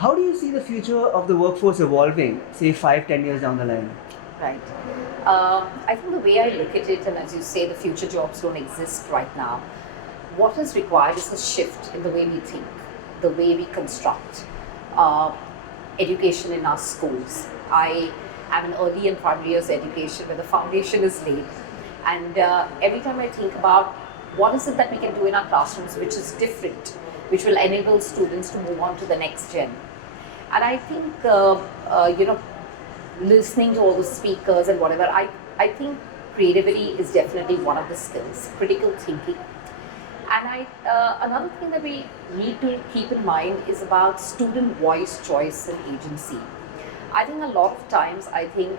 How do you see the future of the workforce evolving, say 5, 10 years down the line? Right. I think the way I look at it, and as you say, the future jobs don't exist right now. What is required is a shift in the way we think, the way we construct uh, education in our schools. I am an early and primary years education where the foundation is laid, and every time I think about what is it that we can do in our classrooms which is different, which will enable students to move on to the next gen. And I think, listening to all the speakers and whatever, I think creativity is definitely one of the skills, critical thinking. And another thing that we need to keep in mind is about student voice, choice, and agency. I think a lot of times, I think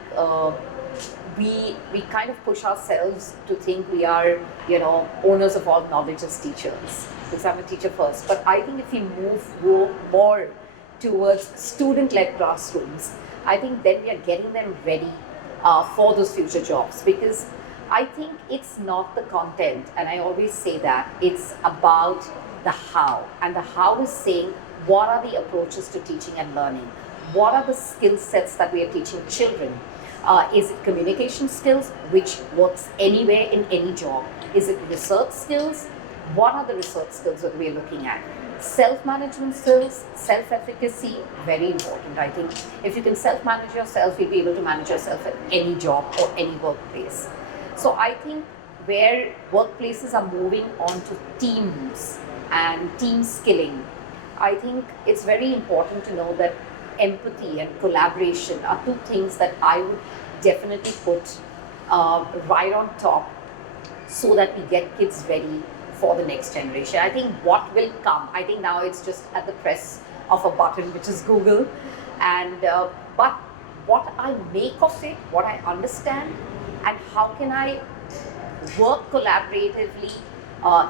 we kind of push ourselves to think we are, owners of all knowledge as teachers. Because I'm a teacher first, but I think if we move more towards student-led classrooms, I think then we are getting them ready for those future jobs. Because I think it's not the content, and I always say that, it's about the how. And the how is saying what are the approaches to teaching and learning? What are the skill sets that we are teaching children? Is it communication skills, which works anywhere in any job? Is it research skills? What are the research skills that we are looking at? Self-management skills, self-efficacy, very important. I think if you can self-manage yourself, you'll be able to manage yourself at any job or any workplace. So I think where workplaces are moving on to teams and team skilling, I think it's very important to know that empathy and collaboration are two things that I would definitely put right on top so that we get kids ready for the next generation. I think what will come, I think now it's just at the press of a button, which is Google. And but what I make of it, what I understand, and how can I work collaboratively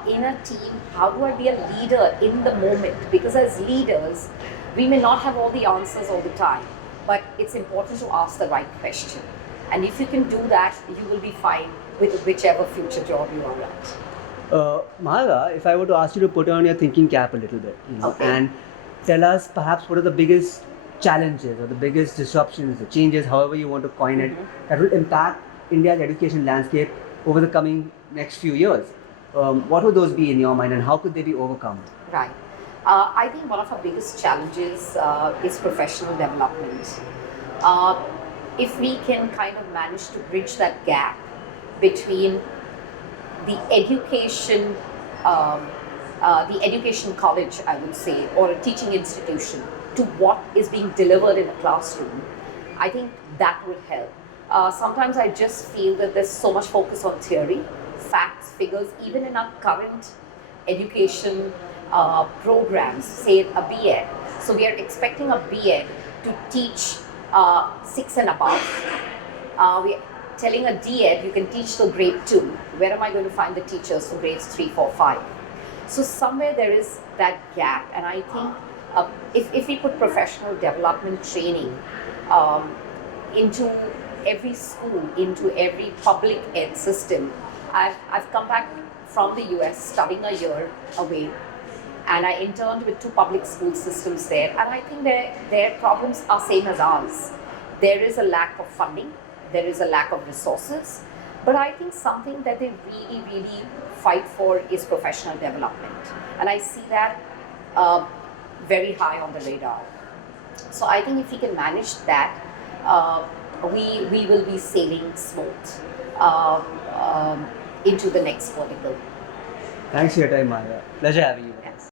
in a team? How do I be a leader in the moment? Because as leaders, we may not have all the answers all the time, but it's important to ask the right question. And if you can do that, you will be fine with whichever future job you are at. Mahala, if I were to ask you to put on your thinking cap a little bit, Okay. and tell us perhaps what are the biggest challenges or the biggest disruptions, the changes, however you want to coin it, that will impact India's education landscape over the coming next few years. What would those be in your mind, and how could they be overcome? Right. I think one of our biggest challenges is professional development. Uh, if we can kind of manage to bridge that gap between the education college, I would say, or a teaching institution, to what is being delivered in a classroom, I think that would help. Sometimes I just feel that there's so much focus on theory, facts, figures, even in our current education programs, say a B.Ed. So we are expecting a B.Ed to teach 6 and above. We are telling a D.Ed you can teach till grade 2. Where am I going to find the teachers for grades 3, 4, 5? So somewhere there is that gap, and I think if we put professional development training into every school, into every public ed system. I've come back from the US studying a year away, and I interned with 2 public school systems there, and I think their problems are same as ours. There is a lack of funding, there is a lack of resources, but I think something that they really, really fight for is professional development, and I see that very high on the radar. So I think if we can manage that, we will be sailing smooth uh, into the next vertical. Thanks for your time, Mahala. Pleasure having you with Yeah. us.